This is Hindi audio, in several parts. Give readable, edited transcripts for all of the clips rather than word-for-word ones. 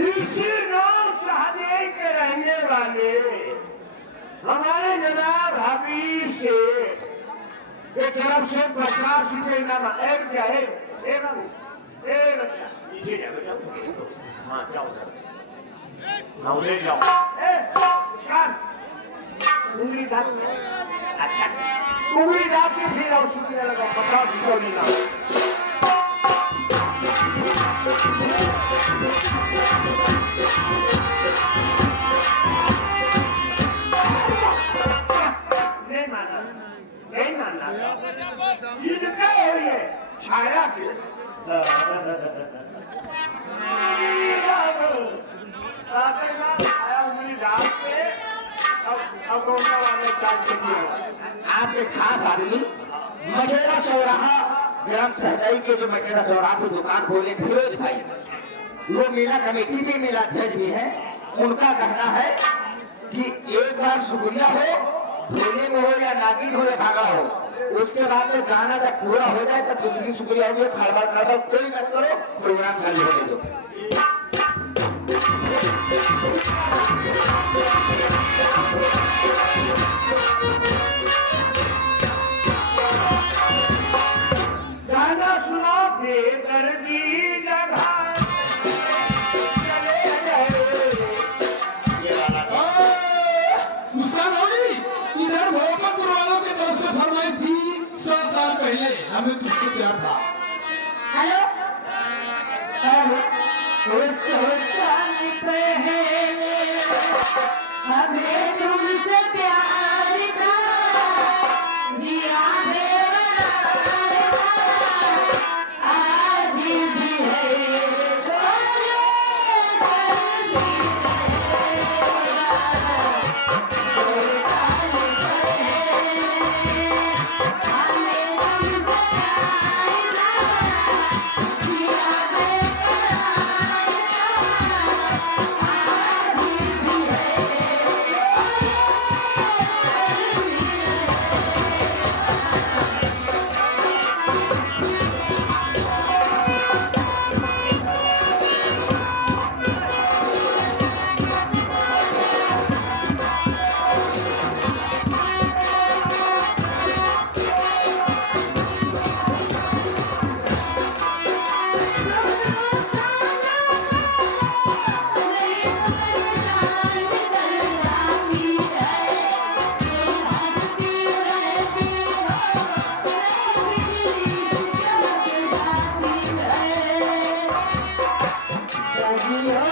इसी नौशहरे के रहने वाले हमारे जनाब हबीब से एक तरफ से 50 रुपए इनाम क्या है? नीचे जाओ। हाँ जाओ उधर जाओ। उंगली दाब। अच्छा उंगली दाब के फिर और शुक्रिया लगा 50 रुपए इनाम। नहीं मानना ये जो क्या हो रही है छाया की आप एक खास आदमी मटेरा चौराहा ग्राम सहदाई के जो मटेरा चौराहा को दुकान खोले फिरोज भाई, वो मेला कमेटी भी मेला अध्यक्ष भी है। उनका कहना है कि एक बार शुक्रिया हो, झोले में हो या नागिन हो या भागा हो, उसके बाद में गाना जब पूरा हो जाए तब दूसरी शुक्रिया होगी। खड़बड़ कोई मत करो, प्रोग्राम चालू होने दो। गाना सुनो बेदर्दी जगह हमें तुझसे प्यार था। हेलो हमें तुमसे प्यार था, जिया बेकरार था, आज भी है और कल भी रहेगा। 2 साल पहले हमें तुमसे प्यार था, जिया बेकरार था, आज भी है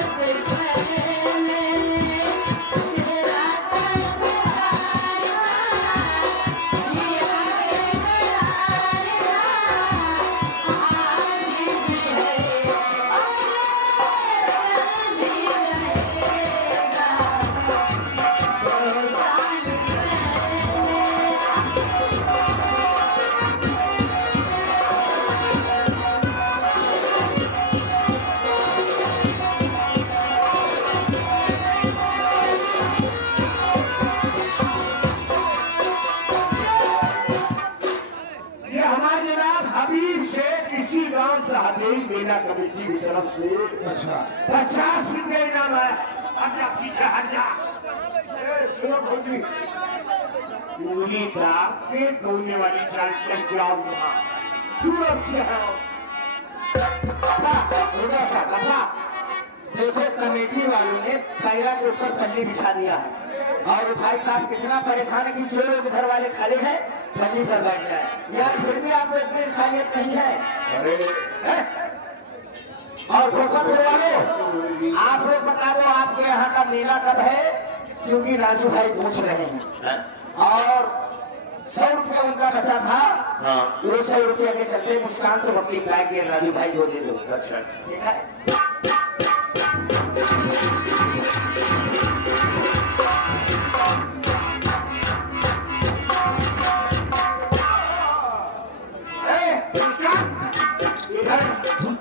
मेला कमेटी की तरफ से 50 रुपए इनाम है। हट जा पीछे हट जा। सुनो भौजी, उंगली दाब के दौड़ने वाली चाल चल जाओ वहाँ। तू अब क्या है? देखो कमेटी वालों ने पैरा के ऊपर पल्ली बिछा दिया है और भाई साहब कितना परेशान है कि जो लोग घर वाले खड़े हैं पल्ली पर बैठ जाए। यार फिर भी आप लोग में इंसानियत नहीं है। और गोपालपुर वालों, आप लोग बता दो आपके यहाँ का मेला कब है, क्योंकि राजू भाई पूछ रहे हैं। और 100 रुपया उनका बचा था। हाँ। वो 100 रुपया के चलते मुस्कान से अपनी बैग के राजू भाई को दे दो। अच्छा ठीक है।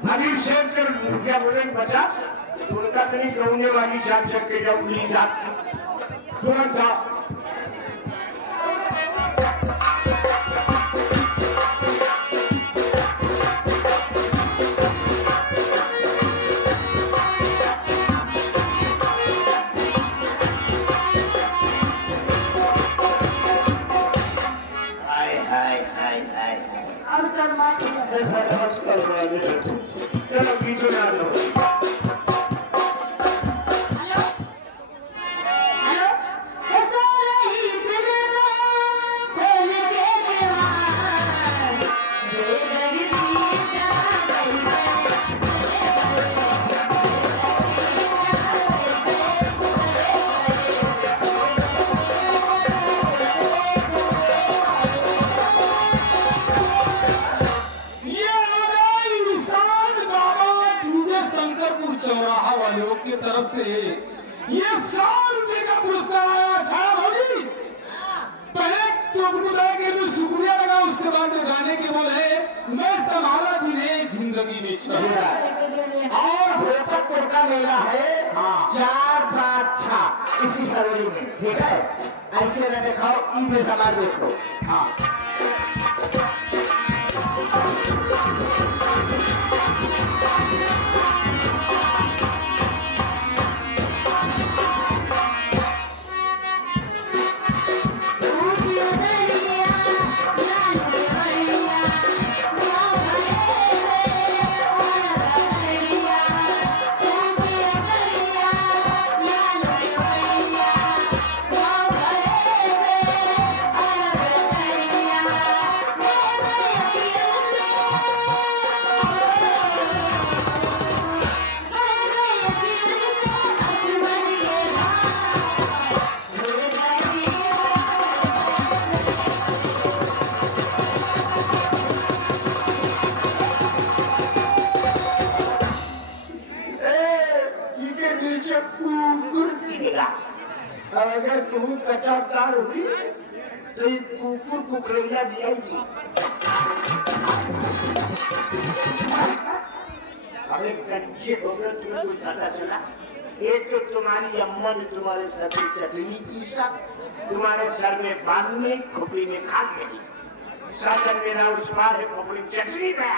अभी शेर के क्या बोलेंगे बचा उनका कहीं दौड़ने वाली चाल चल के जाओ प्लीज आप तुरंत जाओ। चलो बीजू ना लो हेलो कैसा रही दिन को खोल के दीवार दिल गई जमा गई ये आ गई निशान दामाद डीजे शंकरपुर चौराहा वालों की तरफ से ये 100 रुपए का पुरस्कार आया। छाया भाभी पहले तुमको के भी शुक्रिया लगा, उसके बाद में गाने के बोले मैं संभाला जिन्हें जिंदगी में चला। और भोजपुर का मेला है 4-5-6 इसी फरवरी में, ठीक है? ऐसे न दिखाओ, ई में हमारे देखो। हाँ इनके नीचे कुकुर कीजिएगा। और अगर तुम कचाकार हुई तो ये कुकुर कुकरैया दियागी। अरे कच्चे हो गए, तुम्हें कुछ पता चला? एक तो तुम्हारी अम्मा ने तुम्हारे सर पे चटनी पीसा, तुम्हारे सर में बाल में खोपड़ी में खाल गई। साजन मेरा उस पार है खोपड़ी चटनी में।